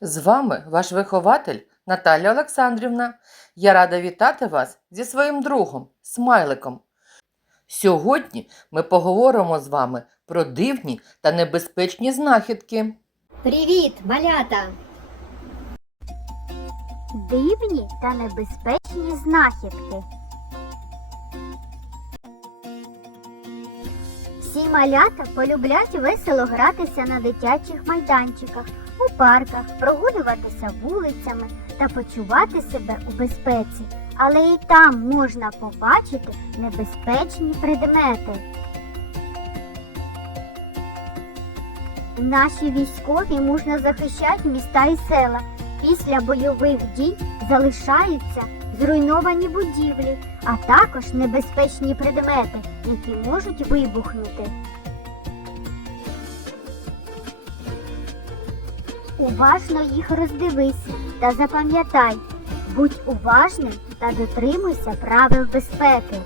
З вами ваш вихователь Наталя Олександрівна. Я рада вітати вас зі своїм другом, смайликом. Сьогодні ми поговоримо з вами про дивні та небезпечні знахідки. Привіт, малята! Дивні та небезпечні знахідки. Всі малята полюблять весело гратися на дитячих майданчиках, у парках, прогулюватися вулицями та почувати себе у безпеці. Але і там можна побачити небезпечні предмети. Наші військові мужно захищають міста і села. Після бойових дій залишаються зруйновані будівлі, а також небезпечні предмети, які можуть вибухнути. Уважно їх роздивись та запам'ятай, будь уважним та дотримуйся правил безпеки.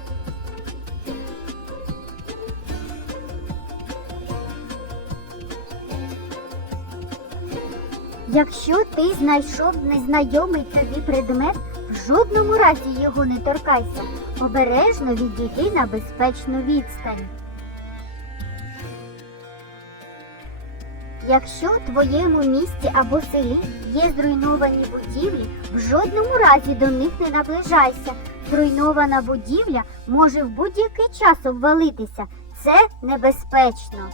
Якщо ти знайшов незнайомий тобі предмет, в жодному разі його не торкайся. Обережно відійди на безпечну відстань. Якщо у твоєму місті або селі є зруйновані будівлі, в жодному разі до них не наближайся. Зруйнована будівля може в будь-який час обвалитися. Це небезпечно.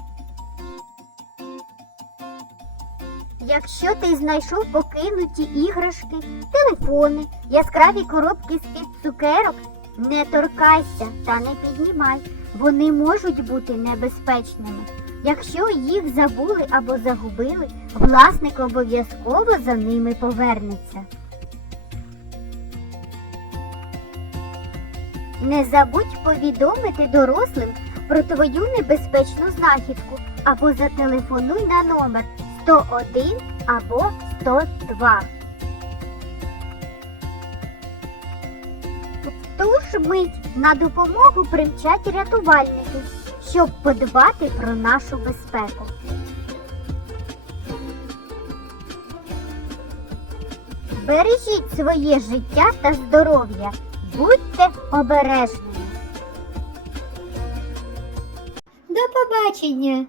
Якщо ти знайшов покинуті іграшки, телефони, яскраві коробки з-під цукерок, не торкайся та не піднімай. Вони можуть бути небезпечними. Якщо їх забули або загубили, власник обов'язково за ними повернеться. Не забудь повідомити дорослим про твою небезпечну знахідку або зателефонуй на номер 101 або 102. В ту ж мить на допомогу примчать рятувальники, щоб подбати про нашу безпеку. Бережіть своє життя та здоров'я. Будьте обережними. До побачення!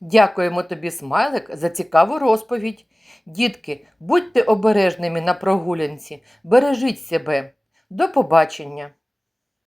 Дякуємо тобі, смайлик, за цікаву розповідь. Дітки, будьте обережними на прогулянці, бережіть себе. До побачення!